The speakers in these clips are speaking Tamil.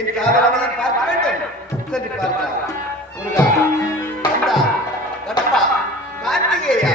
என் காதலனையும் பார்க்க வேண்டும். சரி பார்க்கலாம். முருகா, கந்தா, கடப்பா, கார்த்திகேயா,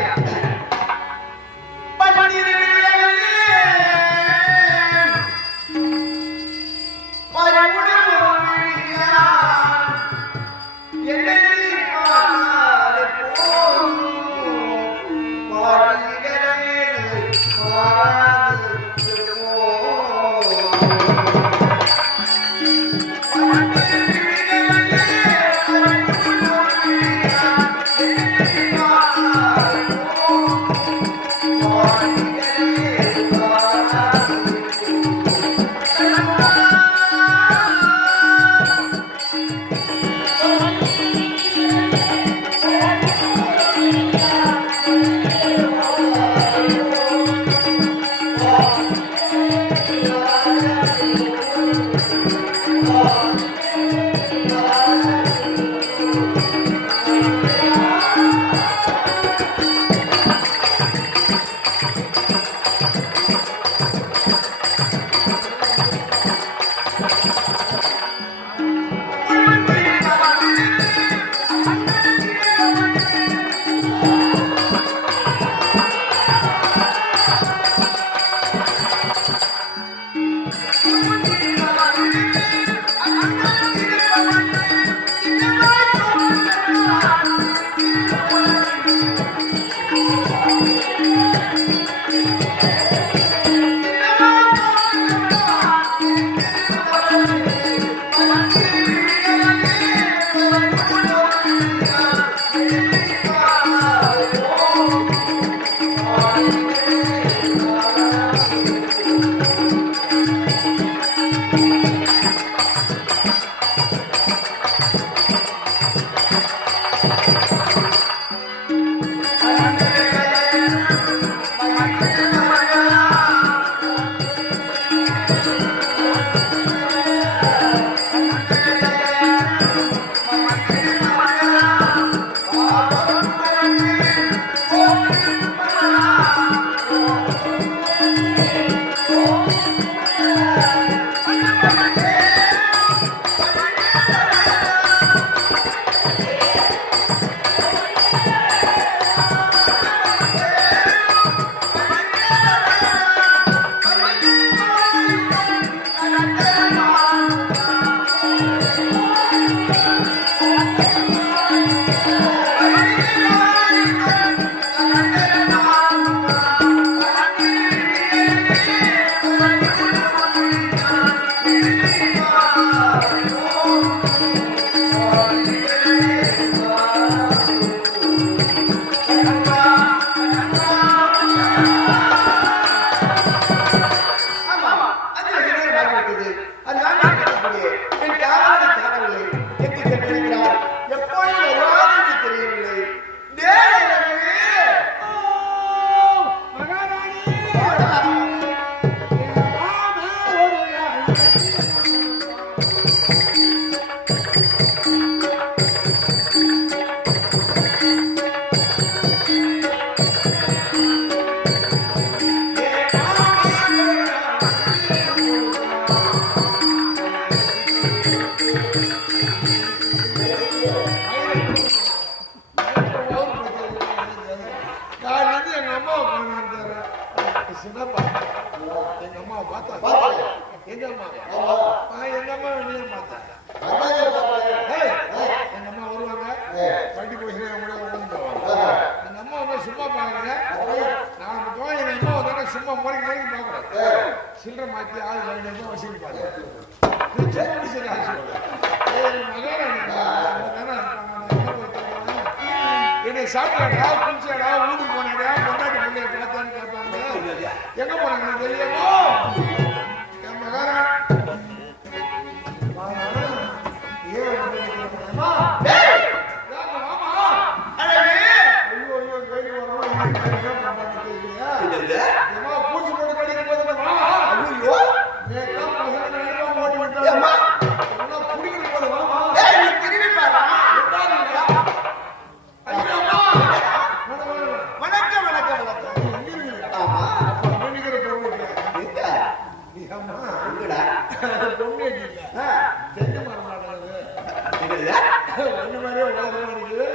அந்த மாதிரியே உலகமானிக்குது.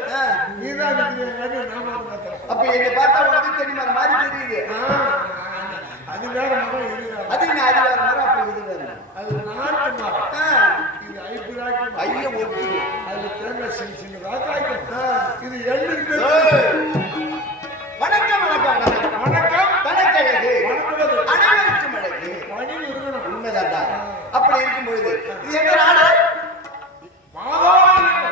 நீதான் அப்ப என்னை பார்த்தா உனக்கு தெரியுமா மாதிரி தெரியுது. அது வேற மரம் இது அது என்ன அது வேற மரம் அப்படி இருக்குது. அது நாட்டு மரம். இது ஐப்பிராட்சி ஐய ஒட்டி அது தேங்காய் சின்ன சின்னதாக காய்க்கும். இது எள்ளு. வணக்கம் வணக்கம் வணக்கம் வணக்கழகு வணக்கம் அனைவருக்கும் அழகு பணி இருக்கணும். உண்மைதான்டா. அப்படி இருக்கும்பொழுது இது எங்க நாடு?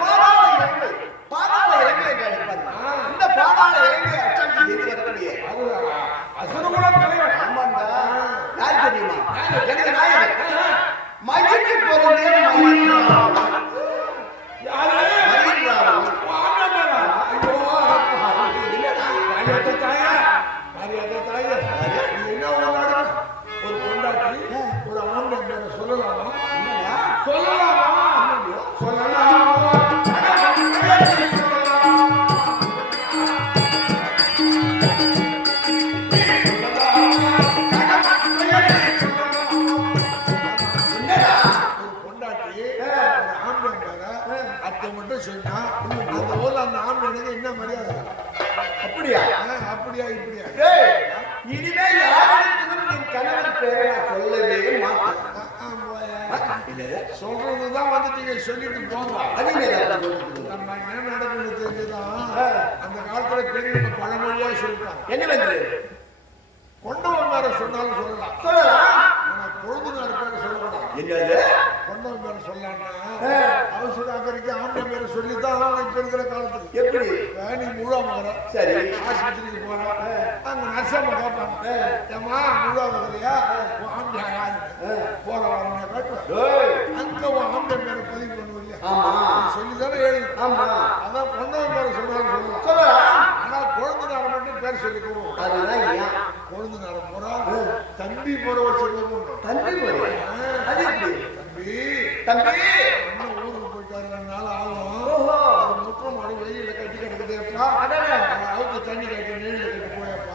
பாதாள இலங்கை. பாதாள இலங்கை என்று அழைப்பார்கள். இந்த பாதாள இலங்கை அச்சாட்சி செய்து வரக்கூடிய அசுரகுல தலைவர். ஆமாண்டா. யார் தெரியுமா? எனக்கு நாயகன் மகிழ்ச்சி பொருந்தே மகிழ்ச்சி ஒரு கொண்டாட்டி ஒரு ஆண்டன் பேரை சொல்லலாமா? சொல்லலாமா? சொல்லலாமா? சொன்னா அந்த ஊர்ல அந்த ஆம்பளைக்கு என்ன மரியாதை? அப்படியா? அப்படியா இப்படியா? இனிமே யாருக்கும் என் கணவர் பேரை நான் சொல்லவே மாட்டேன். சொல்றதுதான் வந்துட்டீங்க, சொல்லிட்டு போங்க. அது நம்ம என்ன நடக்குது தெரிஞ்சுதான். அந்த காலத்துல பெரிய பழமொழியா சொல்லிட்டாங்க. என்ன வந்து கொண்டவன் பேரை சொன்னாலும் சொல்லலாம் சொல்லலாம். ஆனா பொழுதுனார் பேரை சொல்லக்கூடாது. என்னது கொண்டவன் பேரை சொல்லலாம்னா அவசர அக்கறைக்கு ஆம்பளை பேரை சொல்லித்தான் இப்ப இருக்கிற காலத்துக்கு. எப்படி நீ முழுவ சரி ஆஸ்பத்திரிக்கு போற அங்க நர்சம்மா கேட்பாங்க, ஏமா முழுவ வரையா ஆம்பளை யாரு போற வரவங்க காட்டுவேன். அங்க ஆம்பளை பேரை பதிவு பண்ணுவோம் இல்லையா? சொல்லிதானே எழுது. அதான் கொண்டவன் பேரை சொன்னாலும் சொல்லலாம். ஆனா குழந்தைனார மட்டும் பேர் சொல்லிக்கணும். கொழுந்துனார போறா தம்பி போற வச்சிருக்கோம். தம்பி தம்பி தம்பி ஊருக்கு போயிட்டாரு 2 நாள் ஆகும். முற்றம் மாடி வெயில கட்டி கிடக்குதுப்பா. அவுக்கு தண்ணி கட்டி நெய்ல கட்டி போயப்பா.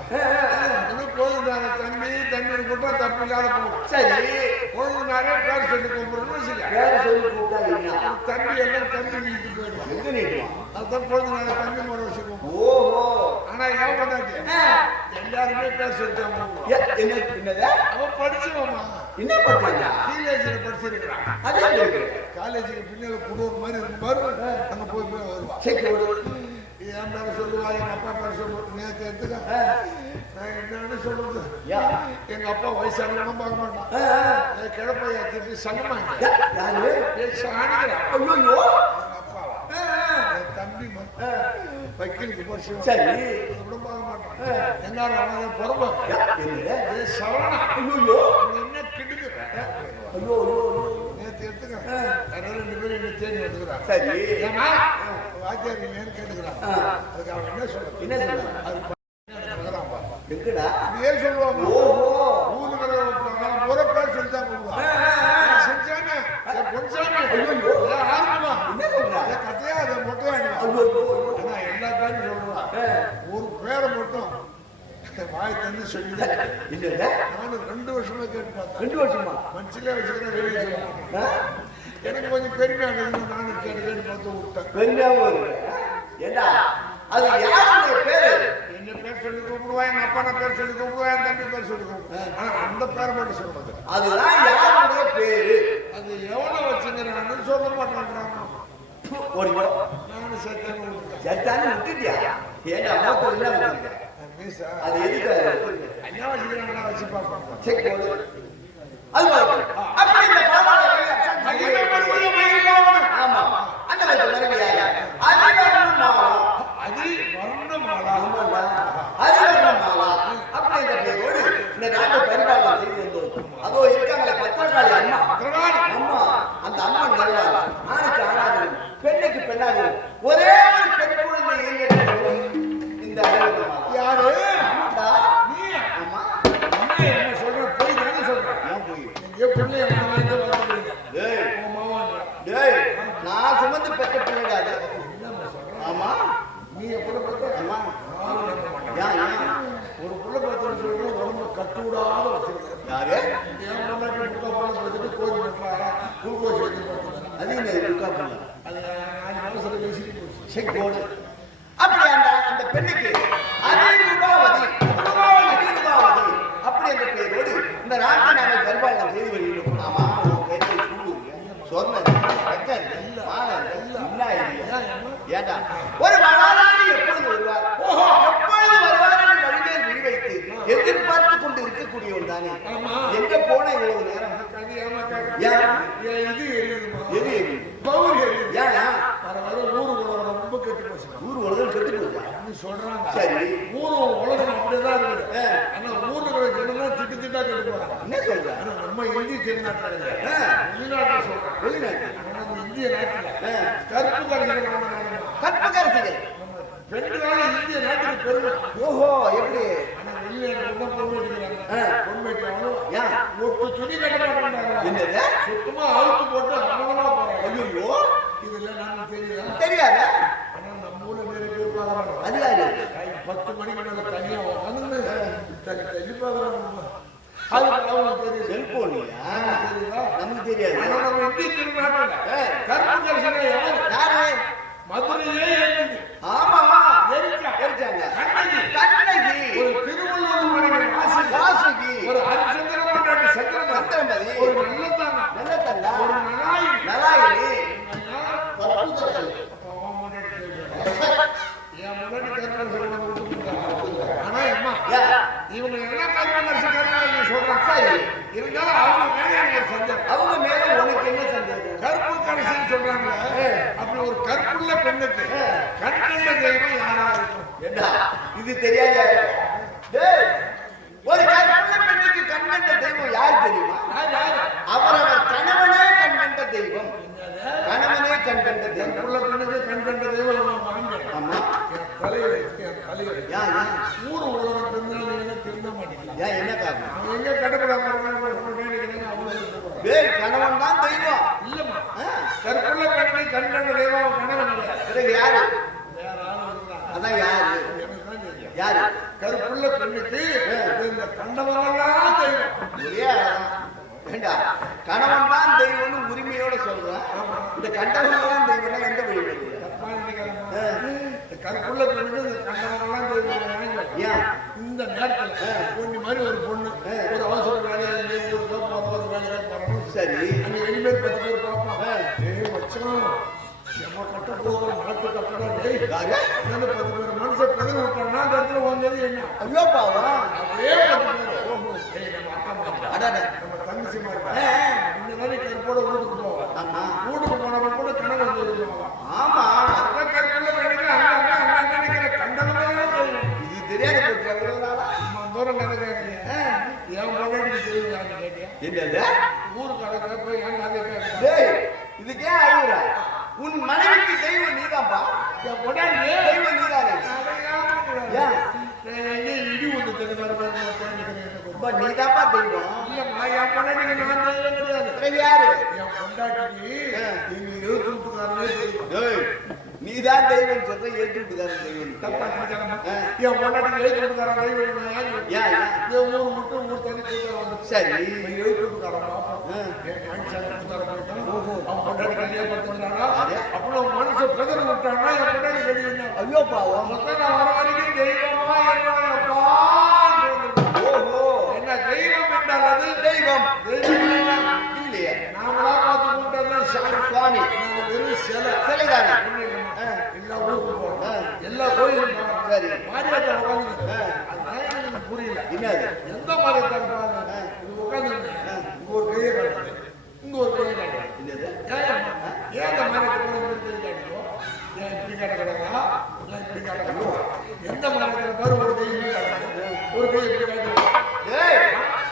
கொழுந்துனார தம்பி தண்ணி கூட்டா தப்பு இல்லாத போகும். சரி கொழுந்துனாரே பேர் சொல்லி கூப்பிடணும். தம்பி எல்லாம் தம்பி நீட்டு போயிடுவான். அதுதான் கொழுந்துனார தம்பி முறை வச்சுக்கோங்க. ஆனா ஏன் பண்ணாட்டி எல்லாருமே பேர் சொல்லிட்டாங்க. அவன் படிச்சுவாமா? என்ன பண்றாங்க? காலேஜ்ல படிச்சிருக்கிறான். அதே காலேஜுக்கு பின்னால புடூர் மாதிரி இருக்கு பாரு, அங்க போய் வருவான். என் பேர சொல்லுவா, எங்க அப்பா பேர சொல்லுவோம். நேற்று எடுத்துக்க நான் என்னன்னு சொல்றது, எங்க அப்பா வயசானவனும் பார்க்க மாட்டான். கிழப்பையா திருப்பி சங்கமாங்க சாணிக்கிறான். தம்பி வக்கீலுக்கு படிச்சு சரி கூட பார்க்க மாட்டான். என்ன பிறப்பாங்க சவரணா என்ன கிடுக்குற நேற்று எடுத்துக்க 2 பேரும் என்ன தேடி எடுத்துக்கிறான். சரி ஏமா வாத்தியார் இல்லைன்னு கேட்டுக்கிறான். அதுக்கு அவன் என்ன சொல்றான்? என்ன சொல்றான்? அது எங்கடா அப்படியே சொல்லுவாங்க. ஊருக்கிற முறை பேர் சொல்லிதான் போடுவான். செஞ்சானே பொஞ்சானே ஆரம்பமா கதையா அதை மொட்டையா. ஆனா எல்லா பேரும் சொல்லுவான். ஒரு பேரை மட்டும் வாய் தந்து சொல்லிதான். நானும் 2 வருஷமா கேட்டு பார்த்தேன். 2 வருஷமா மனசுல வச்சுக்கிறேன், வெளியே சொல்ல மாட்டேன். எனக்கு கொஞ்சம் பெருமையா இருக்குது. நானும் கேட்டு பார்த்து விட்டேன். பெருமையாவும் ஏண்டா அது யாருடைய பேரு? என்ன பேர் சொல்லி கூப்பிடுவா, எங்க அப்பா பேர் சொல்லி கூப்பிடுவா, என் தம்பி பேர் சொல்லி கூப்பிடுவா. ஆனா அந்த பேரை மட்டும் சொல்றது. அதுதான் யாருடைய பேரு? அது எவ்வளவு வச்சுக்கிறான்னு சொல்ல மாட்டேங்கிறான். நானும் சத்தானு விட்டுட்டியா? ஏண்டா அது எதுக்கு ஐயா வச்சுக்கிறாங்க வச்சு பார்ப்போம். அது அப்படி இந்த பாதாள ஆமா அந்த மனைவி யாரு? அப்படின்ற பேரோடு இந்த நாட்டை பரிபாலனை செய்து வந்தோம். அதோ இருக்காங்களே பத்திரகாளி அம்மா. அம்மா அந்த அம்மா நல்லவா, ஆணுக்கு ஆணாக பெண்ணுக்கு பெண்ணாக ஒரே ஒரு பெண் குழந்தை இந்த யாரு? நீ அம்மா என்ன சொல்ற? போய் தானே சொல்றேன். பிள்ளை நான் சுமந்து பெற்ற பிள்ளைடாது. ஆமா நீ எப்படி பார்த்த? ஒரு பிள்ளை பார்த்து சொல்ற உடம்பு கட்டுவிடாத வச்சிருக்கேன். யாரு? ஏன் பார்த்துட்டு கோயில் பண்றா குளுக்கோஸ் ஏற்றி பார்த்துக்கிறேன். அது என்ன அது 4 மாசம் செங்கோடு. அப்படி அந்த அந்த பெண்ணுக்கு அதிரூபாவதி அப்படி என்ற பெயரோடு இந்த நாட்டை நாங்கள் பரிபாலனம் செய்து வருகிறோம். ஆமா, சொன்ன ஏண்டா ஒரு மகாராணி எப்பொழுது வருவார், எப்பொழுது வருவார் என்று வழிமேல் விழி வைத்து எதிர்பார்த்து கொண்டு இருக்கக்கூடியவர் தானே. எங்க போன இவ்வளவு நேரம் ஊர் உலகம் கெட்டு போச்சு சொல்றாங்க. சரி, ஊர் உலகம் அப்படியேதான் இருக்குது. ஆனா ஊர்ல ஜனதான் திட்டு திட்டா கெட்டு போறாங்க. என்ன சொல்றாங்க? நம்ம இந்திய திருநாட்டில் வெளிநாட்டில் சொல்றோம். வெளிநாட்டு நம்ம இந்திய நாட்டில் கற்பு கரசிகள் பெண்களால இந்திய நாட்டுக்கு பெருமை. ஓஹோ, எப்படி? ஆனா வெளிநாட்டுல பொண்ணு வைக்கிறாங்க. பொண்ணு வைக்கிறாங்க, ஒட்டு துணி கட்ட மாட்டாங்க. சுத்தமா அவுத்து போட்டு அம்மனமா போறாங்க. ஐயோ, இதெல்லாம் நமக்கு தெரியாது. ஆனா நம்ம ஊர்ல நிறைய பேர் பாக்குறாங்க. அது யாரு? 10 மணிக்கு மேல தனியா உட்காந்து தள்ளி பாக்குறாங்க. அது அவங்களுக்கு தெரியும். செல்போன் தெரியுதா? நமக்கு தெரியாது. நம்ம இந்திய திருநாட்டுல கற்பு கரசிகள் யாரு? மதுரையே ஏறிச்சு. ஆமா, ஏறிச்சாங்க. கண்ணகி, ஒரு திருவள்ளுவர் வாசுகி, ஒரு ஹரிச்சந்திர கொண்டாட்டி சந்திரமதி, ஒரு நல்லத்தல்லா, ஒரு நலாயினி. ஆனா அம்மா இவங்க எல்லாம் கற்பு சொல்றாங்க. இருந்தாலும் அவங்க மேல எனக்கு சந்தேகம். அவங்க மேல உனக்கு என்ன சந்தேகம்? கற்பு கரசின்னு சொல்றாங்க. அப்படி ஒரு கற்புள்ள பெண்ணுக்கு கண்கண்ட தெய்வம் யாரா இருக்கும்? என்ன இது தெரியாது? ஒரு கற்புள்ள பெண்ணுக்கு கண்கண்ட தெய்வம் யார் தெரியுமா? அவரவர் கணவனே கண்கண்ட தெய்வம். கணவனே கண்கண்ட தெய்வம். கற்புள்ள பெண்ணுக்கு கண்கண்ட தெய்வம். ஆமா, ஊர் உலகம் திருந்த மாட்டேங்க. என்ன காரணம்? எங்க கணவன் தான் தெய்வம். இல்லம்மா, கற்புள்ள பெண்ணை கண்கண்ட தெய்வம் கணவன் கிடையாது. யாரு? அதான் யாரு? யாரு? கற்புள்ள பெண்ணுக்கு இந்த கண்டவனெல்லாம் தெய்வம். வேண்டா, கணவன் தான் தெய்வம்னு உரிமையோட சொல்றேன். இந்த கண்டவனெல்லாம் தெய்வம்னா எந்த வழி? கற்புள்ள பெண்ணுக்கு இந்த கண்டவனெல்லாம் தெய்வம். இந்த நேரத்துல பொண்ணு மாதிரி ஒரு பொண்ணு ஒரு அவசர வேலையை போறோம். சரி, அங்க 7 பேர் 10 பேர் பார்ப்போம். மச்சம் செம்ம கட்ட போகிற நாட்டு கட்டடா. 10 பேர் மனுஷன் பெதறி விட்டாங்கன்னா அந்த இடத்துல வந்தது என்ன? ஐயோ பாவம், அதே 10 பேர். ஓஹோ, நம்ம அக்கா மாதிரி, நம்ம தங்கச்சி மாதிரி. இந்த மாதிரி கற்போட வீட்டுக்கு போவோம். வீட்டுக்கு போனவங்க கூட கணக்கு வந்து. ஆமா, அதான் கற்புள்ள பெண்ணுக்கு அண்ணா நினைக்கிற கண்டவங்க இது தெரியாது. தூரம் கணக்காங்க. என் பொண்டாட்டிக்கு தெரியும். கேட்டியா? ஊரு கணக்கு போய் என் நகை இதுக்கே அழுகுறா. உன் மனைவிக்கு தெய்வம் நீதான்ப்பா. என் பொண்டாட்டி தெய்வம் நீதானே. இடி ஒன்று தெரிஞ்சு நீதாப்பா தெய்வம். இல்லம்மா, என் பொண்டாட்டிக்கு நான் தெய்வம் கிடையாது. யாரு? என் பொண்டாட்டிக்கு நீங்க எழுத்து விட்டுக்காரனே தெய்வம். நீதான் தெய்வம் சொல்ற, ஏற்று விட்டுக்காரன் தெய்வம். தப்பா என் பொண்டாட்டிக்கு எழுத்து விட்டுக்காரன் தெய்வம். என் ஊர் விட்டு ஊர் தண்ணி தெய்வம். சரி, எழுத்து விட்டுக்காரன் பாப்போம். அவன் பொண்டாட்டி கல்யாணப்படுத்துறானா? அப்புறம் மனுஷன் பிரதர் விட்டான்னா என் பொண்டாட்டி தெரியும். ஐயோ பாவம், நான் வர வரைக்கும் தெய்வமா என்னப்பா. ஓஹோ, என்ன தெய்வம் என்றால் அது தெய்வம். தெய்வம் இல்லையே, நாமளா பார்த்து கூட்டா சுவாமி. வெறும் சிலைதானே. எல்லா ஊருக்கும் போறோம், எல்லா கோயிலும் போறோம். சரி, மாரியாத்தா உட்காந்து எனக்கு புரியல. என்னது? எந்த மாரியாத்தா பாருங்க, இது உட்காந்து இங்க ஒரு கையை காட்டுது, இங்க ஒரு கையை காட்டுது. ஏன் அந்த மாரியாத்தா காட்டிக்கோ? ஏன் இப்படி காட்டக்கூடாதா? ஏன் இப்படி காட்டக்கூடாது? எந்த மாரியாத்தா பாரு ஒரு கையை காட்டுது, ஒரு கை இப்படி காட்டுது.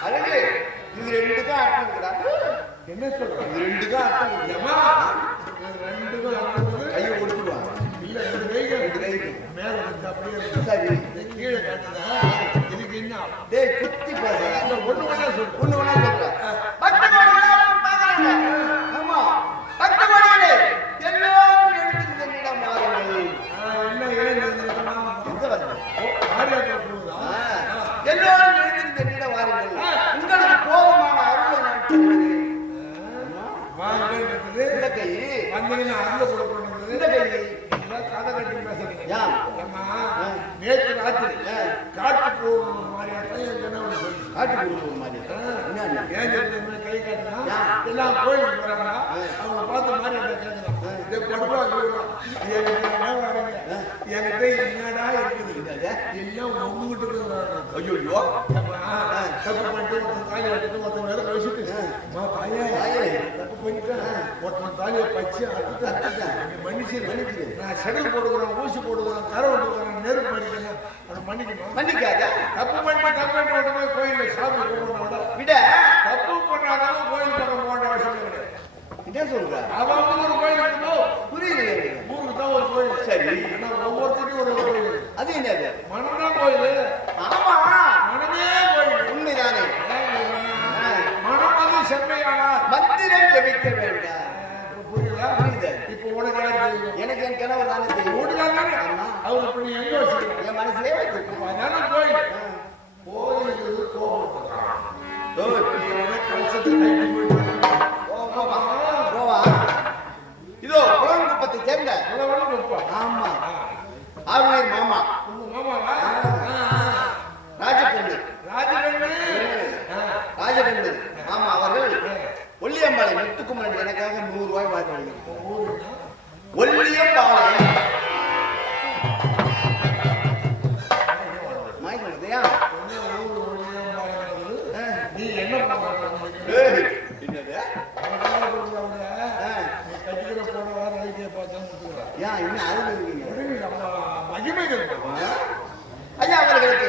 அழகு, இது ரெண்டுக்கும் அர்த்தம் இருக்குதா? என்ன சொல்ற? இது ரெண்டுக்கும் அர்த்தம் இருக்குமா? ரெண்டுக்கும் அர்த்தம். கையை கொடுத்துருவாங்க. இல்ல, ரெண்டு கைக்கு மேல வந்து அப்படியே இருக்கு. சரி, கீழே காட்டுதா? இதுக்கு என்ன? டேய், குத்தி பேச. ஒண்ணு ஒண்ணா சொல்றேன். ஆமா, பக்தமணிகளே எல்லாரும் எழுந்து என்னிடம் வாருங்கள். என்ன எழுந்து எல்லாரும் எழுந்து என்னிடம் வாருங்கள். உங்களுக்கு போதுமான அருளை நான் தருகிறேன். இந்த கை வந்தீங்கன்னா அருளை கொடுக்கணும். இந்த கை கதை ராத்திரி காட்டுக்கு மாதிரியாட்டம் என் கனவு சொல்லி காட்டுக்கு மாதிரி ஏன் சொல்றது கை காட்டுனா எல்லாம் கோயிலுக்கு போறாங்க அவங்கள பார்த்து மாதிரியாட்டம் கேட்கலாம் இதை படுவா என்ன வரீங்க என்கிட்ட என்னடா இருக்குது எல்லாம் ஒண்ணுகிட்டு இருக்கிறாங்க ஐயோ தப்பு பண்ணிட்டு ஒருத்தன் தாலி கட்டிட்டு ஒருத்தன் வேலை கழிச்சுட்டு தப்பு பண்ணிட்டேன் ஒருத்தன் தாலியை பச்சு மன்னிச்சு நான் செடல் போடுக்கிறேன் ஊசி போடுக்கிறேன் கரை விட்டுக்கிறேன் நெருப்பு அடிக்கிறேன் அதை மன்னிக்கணும் மன்னிக்காத தப்பு பண்ணிட்டு போய் கோயிலில் சாமி கும்பிட விட தப்பு பண்ணாதான் கோயில் பக்கம் போக அவசியம் கிடையாது இதே சொல்ற அவன் ஒரு கோயில் இருக்கணும் புரியல ஊருக்கு தான் ஒரு கோயில் சரி ஒவ்வொருத்தருக்கும் ஒரு கோயில் அது என்னது மனம்தான் கோயில் ஆமா மனமே கோயில் உண்மைதானே மனம் வந்து செம்மையானார் மந்திரம் ஜபிக்க வேண்டாம் புரியுதா இப்ப உனக்கு யார் தெரியும் எனக்கு என் கணவர் தானே தெரியும் வீட்டுக்காரங்க அவர் இப்ப நீ எங்க வச்சிருக்க என் மனசுலயே வச்சிருக்கோம் அதான கோயில் கோயில் கோவா இதோ குளங்குப்பத்தை சேர்ந்த ஆமா ஆவியர் மாமா ராஜகண்ணு ஆமா அவர்கள் ஒல்லியம்பாளை முத்துக்குமரன் எனக்காக 100 ரூபாய் வாங்கி ஒல்லியம்பாளை மாய்க்கிறதையா நீ என்ன கட்டிக்கிற போன வாரம் ஐடியா பார்த்தா ஏன் இன்னும் அருள் இருக்கீங்க மகிமைகள் ஐயா அவர்களுக்கு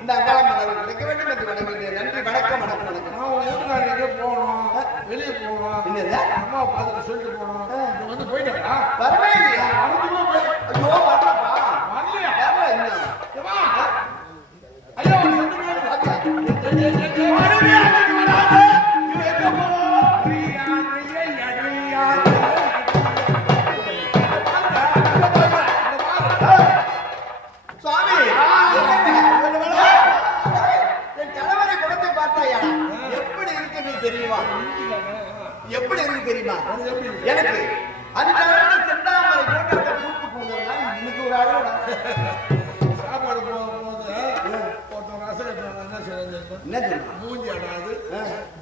இந்த அங்காளம் அவர்களுக்கு வேண்டும் என்று வணங்குகிறேன் நன்றி வணக்கம் வணக்கம் வணக்கம் நான் வீட்டுக்காரங்க போனோம் வெளியே போனோம் என்னது அம்மா பார்த்துட்டு சொல்லிட்டு போனோம் நீ வந்து போயிட்டாரா வரவேலையா வரதுக்குள்ள போய் ஐயோ வரலப்பா வரலையா வரல இன்னும் ஐயா சுவாமி என் கணவரை குணத்தை பார்த்தாயா எப்படி இருக்குன்னு தெரியுமா எப்படி இருக்கு தெரியுமா எனக்கு அந்த செந்தாமரை கோட்டத்தை கூட்டு போனதுனா இன்னைக்கு ஒரு அளவோட சாப்பாடு போகும்போது ஒருத்தன் ரசனை என்ன சொல்லுங்க என்ன தெரியுமா மூஞ்சி அடாது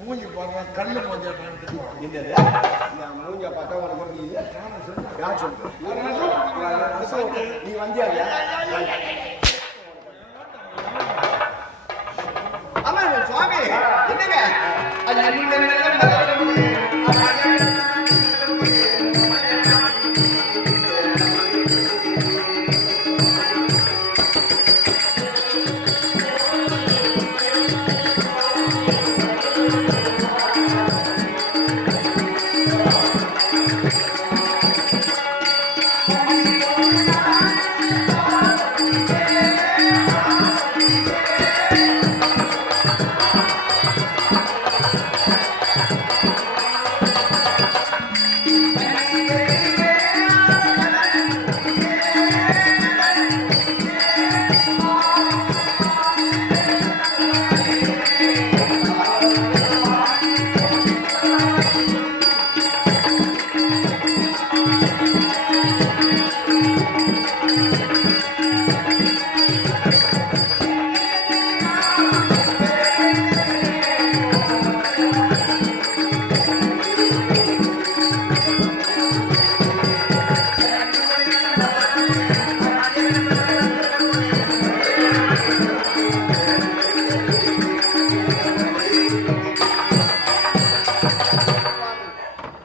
மூஞ்சி பார்த்தா கண்ணு மூஞ்சி அடாது என்னது நான் மூஞ்ச பார்த்தா உனக்கு இது யார் சொல்றேன் நீ வந்தியா ஆமா சுவாமி என்னங்க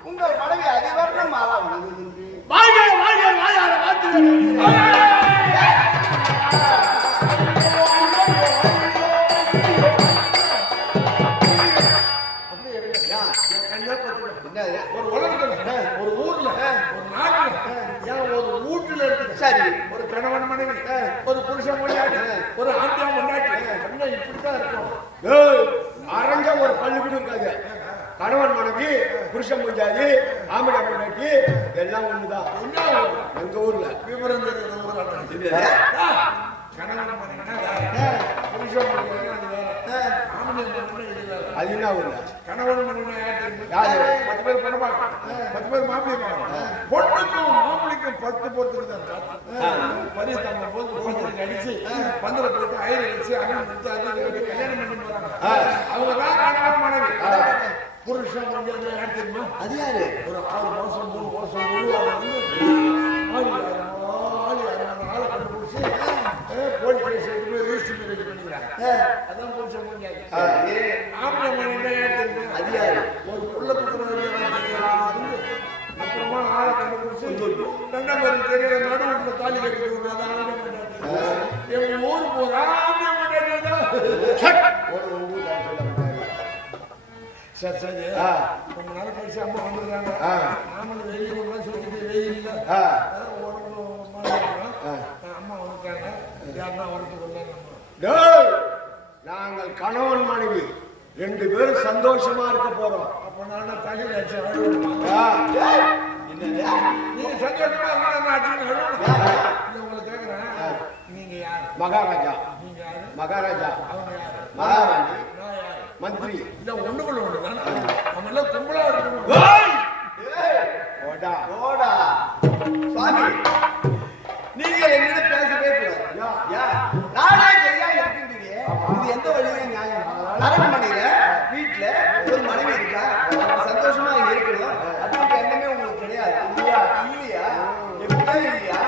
உங்கள் மனைவி அதிவர்ணம் மாறா ஒரு உலகத்துல ஒரு ஊர்ல ஒரு நாட்டுல ஏன் ஒரு வீட்டுல இருக்கு சரி ஒரு கணவன் மனைவி ஒரு புருஷன் முன்னாடி ஒரு ஆண்டியா முன்னாடி என்ன இப்படித்தான் இருக்கும் அரங்க ஒரு பள்ளிக்கூடம் இருக்காது கணவன் மனைவி புருஷன் முஞ்சாதி ஆம்பளை முன்னாடி எல்லாம் ஒண்ணுதான் எங்க ஊர்ல விவரம் தெரியுது ஊராட்டம் கணவன் மனைவினா புருஷன் முன்னாடி அது வேற ஆம்பளை முன்னாடி இது வேற அது என்ன ஊர்ல கணவன் மனைவினா யாரு? 10 பேர் பொண்ணு பார்க்க 10 பேர் மாப்பிள்ளை பார்க்க பொண்ணுக்கும் மாப்பிள்ளைக்கும் 10 போட்டுக்கு தான் பரிய தங்க போது போட்டு அடிச்சு பந்தல போட்டு ஐயர் அடிச்சு அண்ணன் கொடுத்து அது கல்யாணம் பண்ணி போறாங்க. அவங்க தான் கணவன் மனைவி. புருஷன் கொஞ்சம் யார் தெரியுமா? அது யாரு? ஒரு 6 மாசம் 3 மாசம் ஆளை கண்டுபிடிச்சு போலீஸ் ஸ்டேஷனுக்கு போய் ரிஜிஸ்டர் மேரேஜ் பண்ணிக்கிறாங்க. அதான் புருஷன் முடியாது. ஆம்பளை மனைவி யார் தெரியுமா? அது யாரு? ஒரு புள்ள புத்திர அப்புறமா ஆளை கண்டுபிடிச்சு ரெண்டாம் தெரியாத நடுவுல தாலி கட்டி விடுறாங்க. எங்க ஊர் போறா சரி சரி ரொம்ப நாள் கழிச்சு அம்மா வந்துருக்காங்க. நாமளும் வெயில் சொல்லிட்டு வெயில் அம்மா வந்துட்டாங்க. யாருன்னா வரது நாங்கள் கணவன் மனைவி 2 பேரும் சந்தோஷமா இருக்க போறோம். அப்ப நானே தலையில் அடிச்சு நீங்க சந்தோஷமா உங்களை கேட்கிறேன். நீங்க யார்? மகாராஜா. நீங்க யாரு? மகாராஜா. அவங்க யாரு? மகாராணி. நான் யாரு? மந்திரி. இல்ல ஒண்ணுக்குள்ள ஒண்ணுதான். நம்ம எல்லாம் கும்பலா இருக்கணும். ஓடா ஓடா சுவாமி, நீங்க என்னிடம் பேசவே கூடாது. நானே சரியா இருக்கின்றீங்க. இது எந்த வழியில நியாயம்? அரண்மனையில வீட்டுல ஒரு மனைவி இருக்கா, சந்தோஷமா இருக்கணும் அப்படின்ற எண்ணமே உங்களுக்கு கிடையாது இல்லையா? இல்லையா? எப்படியா இல்லையா?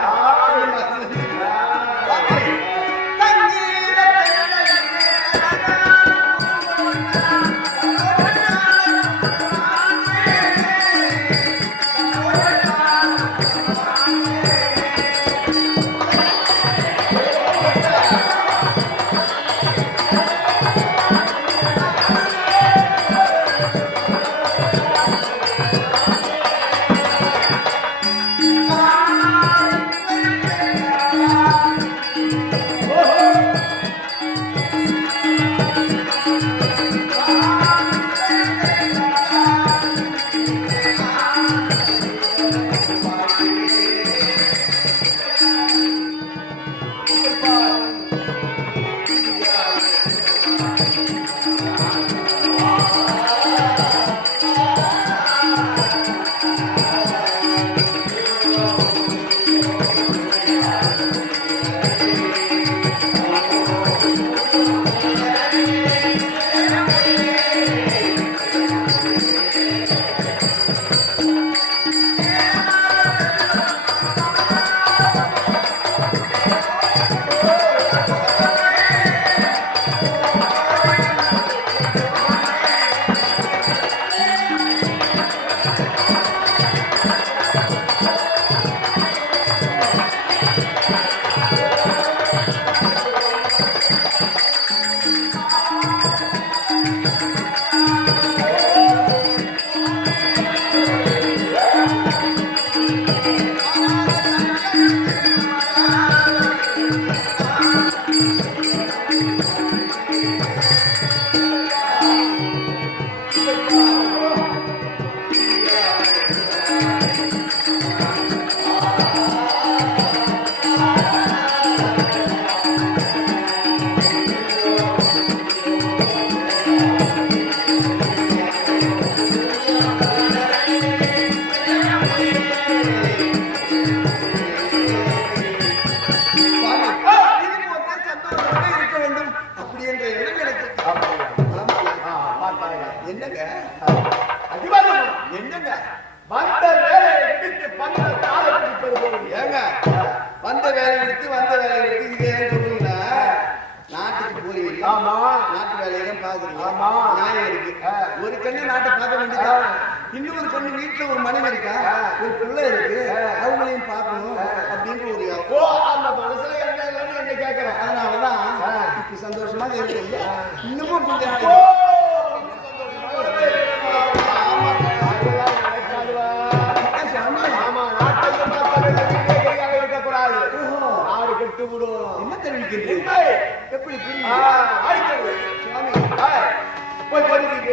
என்னங்க என்னங்க வந்த வேலையை விடுத்து பந்த காலை பிடிப்பது போல. ஏங்க வந்த வேலை விடுத்து இதே சொல்லுவீங்களா? நாட்டுக்கு போறீங்க. ஆமா. நாட்டு வேலையெல்லாம் பாக்குறீங்க. ஆமா. நியாயம் இருக்கு. ஒரு கண்ணு நாட்டை பார்க்க வேண்டியதா, இன்னொரு கண்ணு வீட்டுல ஒரு மனைவி இருக்கா, ஒரு பிள்ளை இருக்கு, அவங்களையும் பார்க்கணும் அப்படின்னு ஒரு அந்த மனசுல என்ன இல்லைன்னு என்ன கேட்கிறேன். அதனாலதான் இப்ப சந்தோஷமா இருக்கு. இன்னமும் கொஞ்சம் என்ன தெரிவிக்கின்றீங்க? எப்படி போய் படிக்கிறீங்க.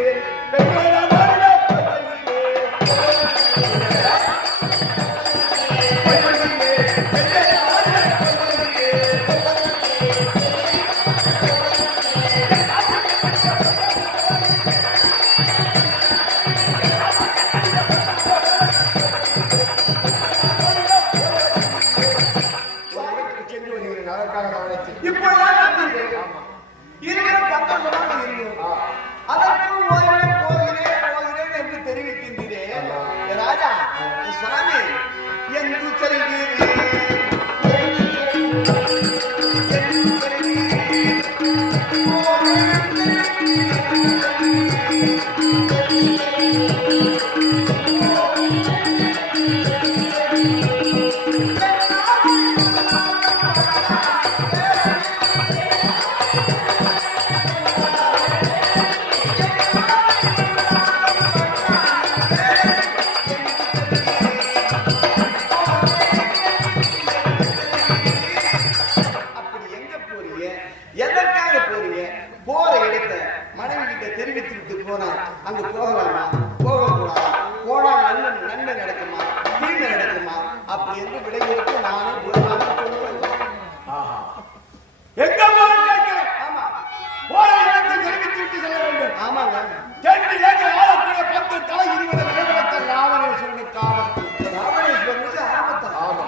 என்று விடையிற்கு நானே சொல்லுவேன். எங்க போறேன்னு கேட்கிறேன். ஆமா போற இடத்தை தெரிவித்து விட்டு செல்ல வேண்டும். ஆமாங்க. தென்னிலங்கை ஆளக்கூடிய 10 தலை 20 நிலைமத்த ராவணேஸ்வரனுக்கு ஆபத்து. ராவணேஸ்வரனுக்கு ஆபத்தா? ஆமா.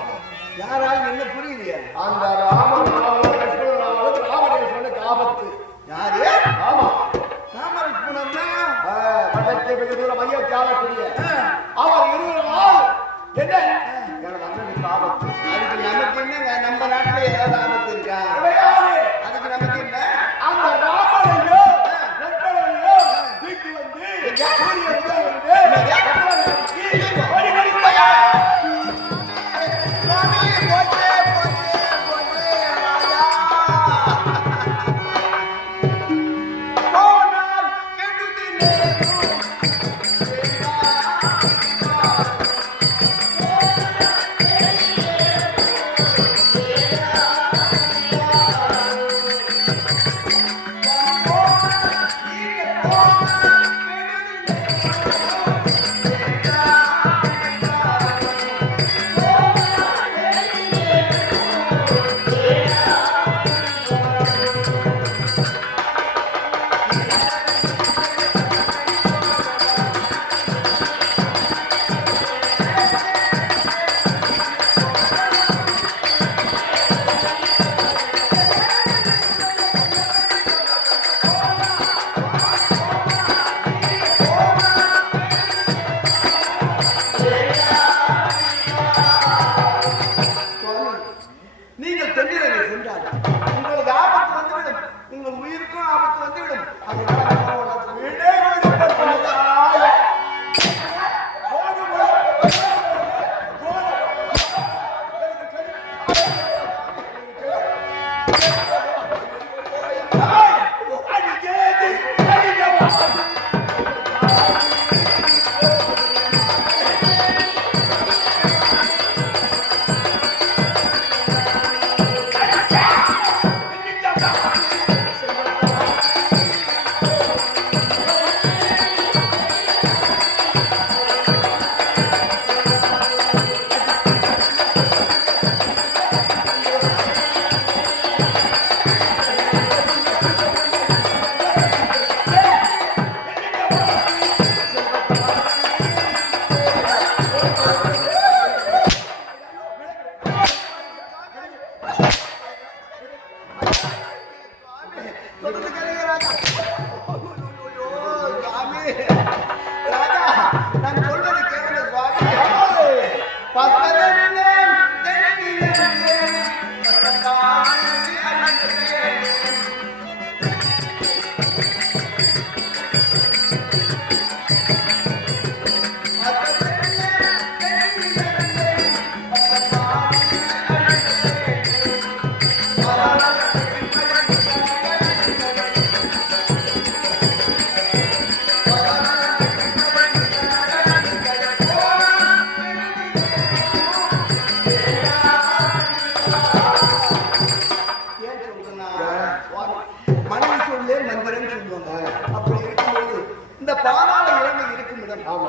யாராலும் என்ன புரியலையா? அந்த ராமனாலும் லட்சுமணனாலும் ராவணேஸ்வரனுக்கு ஆபத்து. யாரு? ஆமா. ராமலட்சுமணன்னா படத்தை வெகு தூரம் மைய காலக்கூடிய அவர் இருவரால் என்ன எனது அண்ணனுக்கு ஆபத்து. அதுக்கு நமக்கு என்னங்க? நம்ம நாட்டுல ஏதாவது ஆபத்து இருக்கா? கிடையாது. அதுக்கு நமக்கு என்ன? அந்த ராமனையோ லட்சுமணனையோ தூக்கி வந்து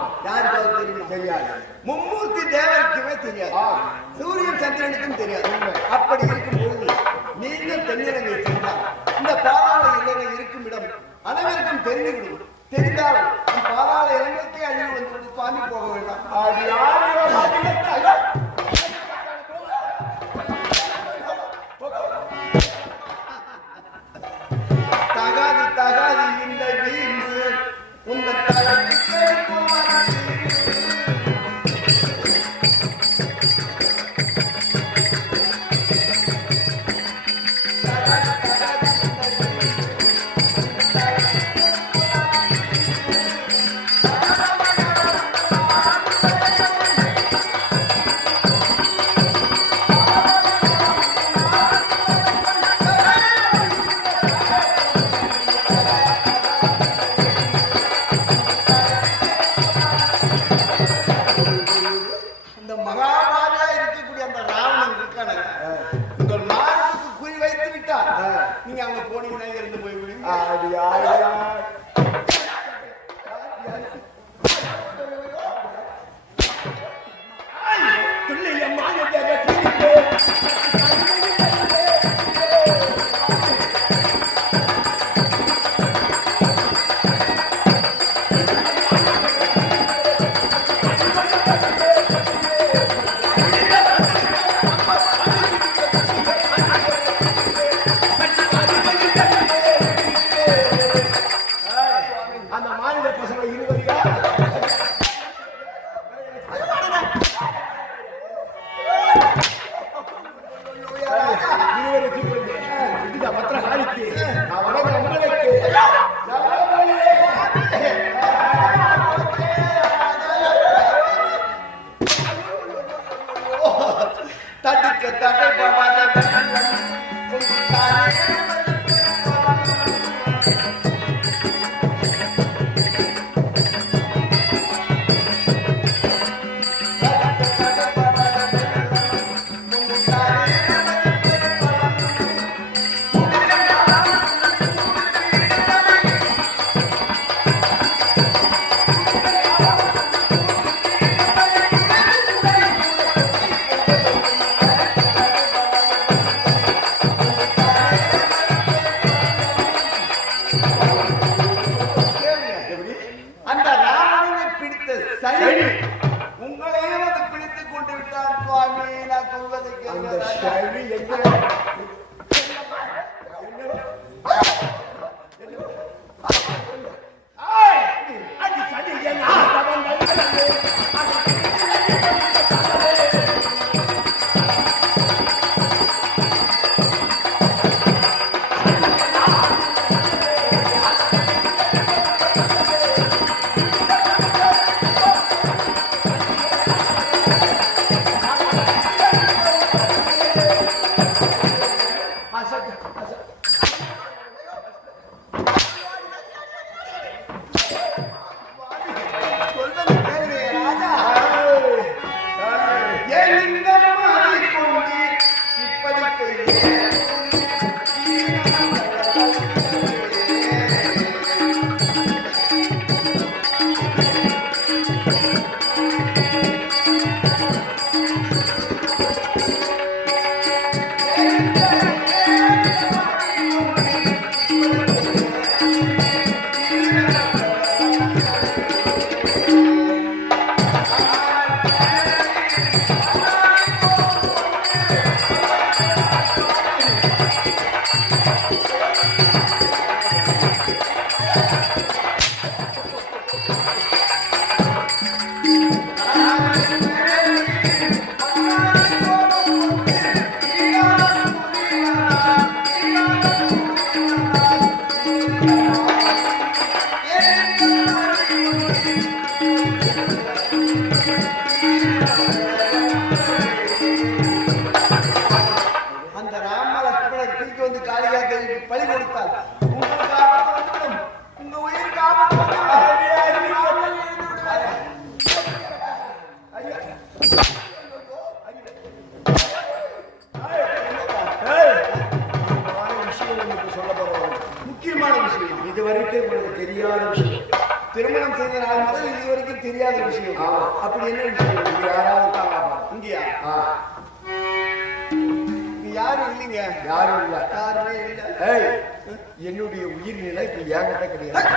சூரியன் மும்மூர்த்தி தேவருக்குமே தெரியாது, சூரியன் சந்திரனுக்கும் தெரியாது. அப்படி இருக்கும்போது நீங்கள் தென்னிலங்கை சென்றால் இந்த பாதாள இலங்கை இருக்கும் இடம் அனைவருக்கும் தெரிந்துவிடும். தெரிந்தால் பாதாள இலங்கைக்கே அழிவு வந்து சுவாமி போக வேண்டாம். தகாதி தகாதி இந்த வீடு உங்க தலைக்கு நீங்க அங்க போனீங்கன்னா இருந்து போய் விடுங்க. துல்லியமான இருவரை தூக்குறது. இதுதான் பத்திரகாளிக்கு. நான் வணங்க அம்மனுக்கு. தடுக்க தடைபடாத அந்த ராவணனை பிடித்த சரி உங்களையே வந்து பிடித்துக் கொண்டு விட்டான் சுவாமி. நான் சொல்வதை அந்த கேளுங்கள். சரி எங்க அது சரி என்ன சொல்வதை கேளுங்கள் ராஜா. ஏன் இந்த மாதிரி கொண்டு இப்படி செய்ய அந்த ராமலட்சுமணர் தூக்கி வந்து காளிகா தேவிக்கு பலி கொடுத்தார். உங்களுக்கு ஆபத்து வந்துவிடும். உங்க உயிருக்கு ஆபத்து முக்கியமான விஷயம். இதுவரைக்கும் உங்களுக்கு தெரியாத விஷயம். திருமணம் செய்த நாள் முதல் இதுவரைக்கும் தெரியாத விஷயம். அப்படி என்ன விஷயம்? இங்க யாராவது இருக்காங்களா? இங்கயா? ஆ, இங்க யாரும் இல்லைங்க. யாரும் இல்ல. யாருமே இல்ல. ஏய், என்னுடைய உயிர்நிலை இப்ப என்கிட்ட கிடையாது.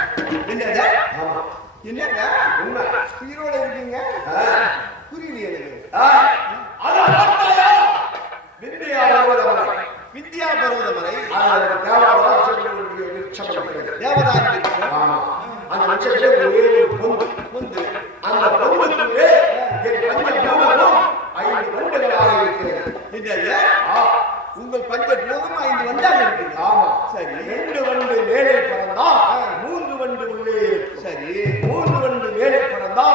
என்னது? ஆமா, என்னங்க உண்மை. உயிரோட இருக்கீங்க? புரியலையே எனக்கு. அதான் பார்த்தாயா? விந்தியா பர்வதமலை. வித்யா பர்வதமலை அது ஒரு தேவதாசனுடைய விருட்சம் இருக்கிறது. தேவதாரி விருட்சம். ஆமா, அந்த விருட்சத்திலே ஒரே ஒரு பொந்து. அந்த பொந்துக்குள்ளே என் பஞ்சபூதமும் 5 வண்டுகளாக இருக்கிறது. என்னது? ஆ, உங்கள் பஞ்சபூதம் 5 வண்டாக இருக்குது. ஆமா, சரி. 2 வண்டு மேலே பறந்தா 3 வண்டு உள்ளே இருக்கும். சரி. 3 வண்டு மேலே பறந்தா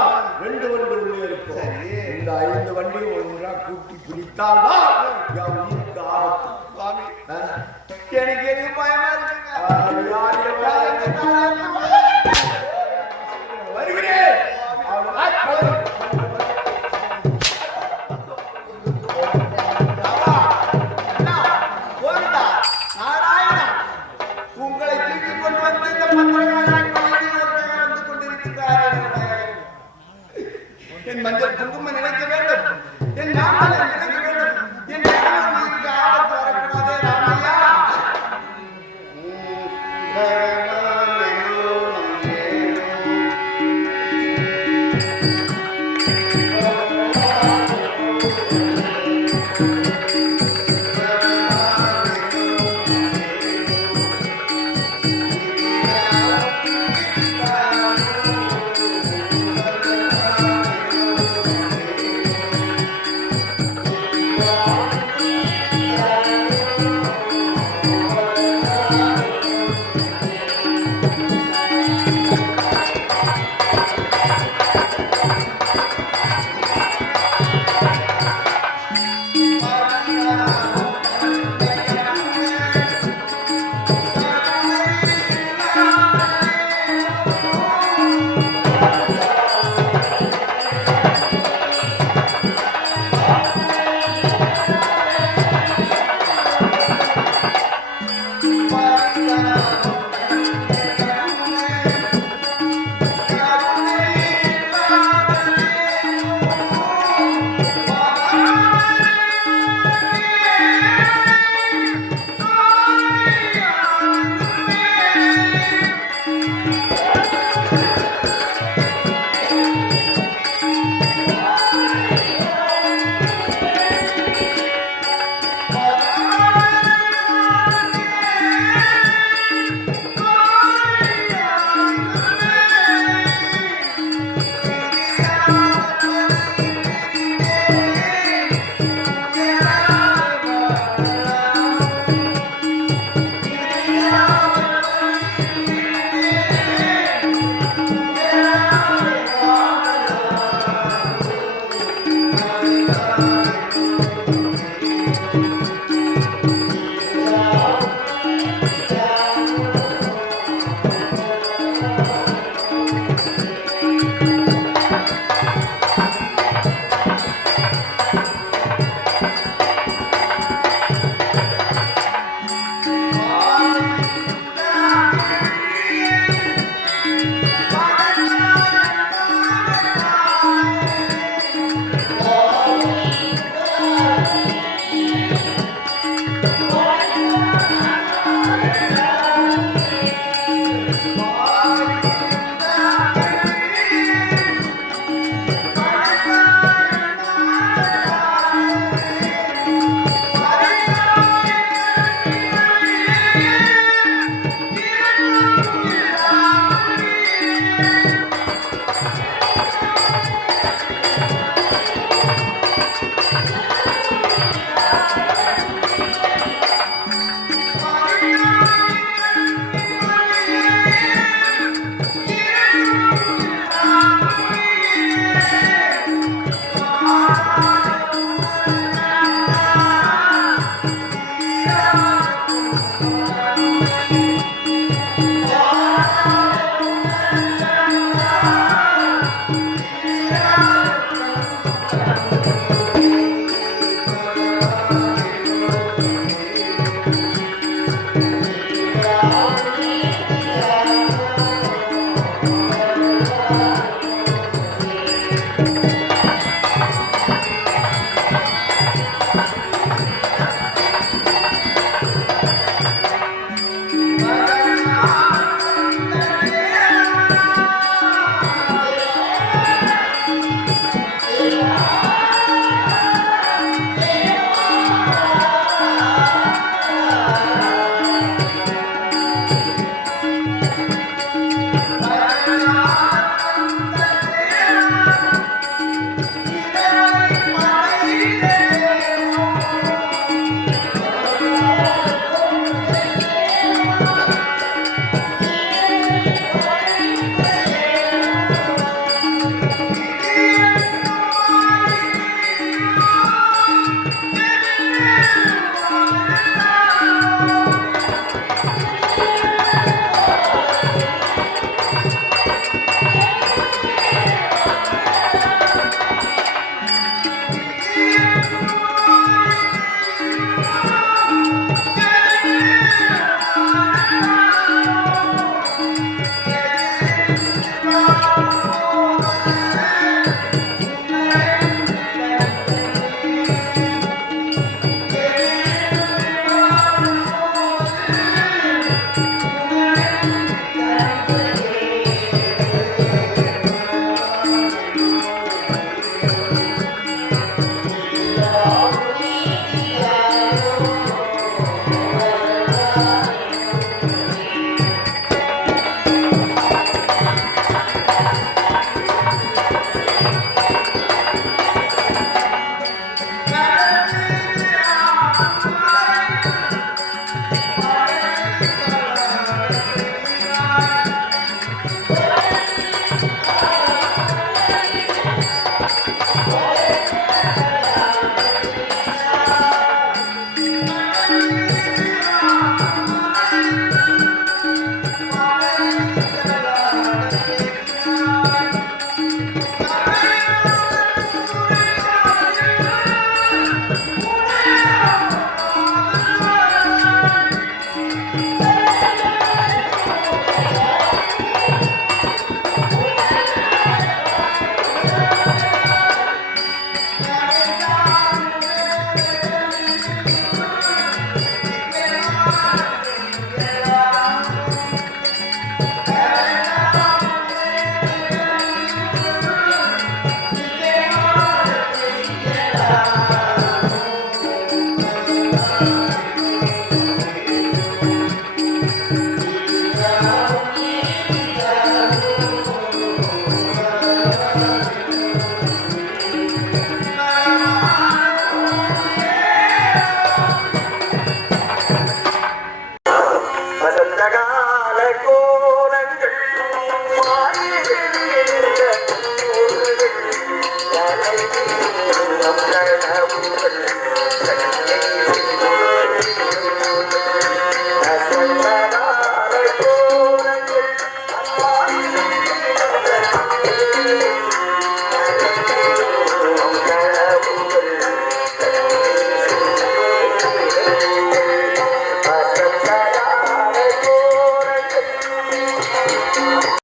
2 வண்டு உள்ளே இருக்கும். சரி. இந்த 5 வண்டியும் ஒன்றா கூட்டி பிடித்தால்தான் என் உயிருக்கு ஆபத்து. சுவாமி, ஆ? எனக்கு எது பயமா இருக்குங்க. வருகிறேன். கோவிந்தா, நாராயணா, உங்களை தூக்கிக் கொண்டு வந்து இந்த பத்திரகாளியின் பள்ளியில் ஒருத்தர் வந்து கொண்டிருக்கிறார். என் மஞ்சள் குங்குமம் நினைக்க வேண்டும். என் நாமலை நினைக்க வேண்டும். என் கணவன் உயிருக்கு ஆபத்து வரக்கூடாதே ராமையா. ஆ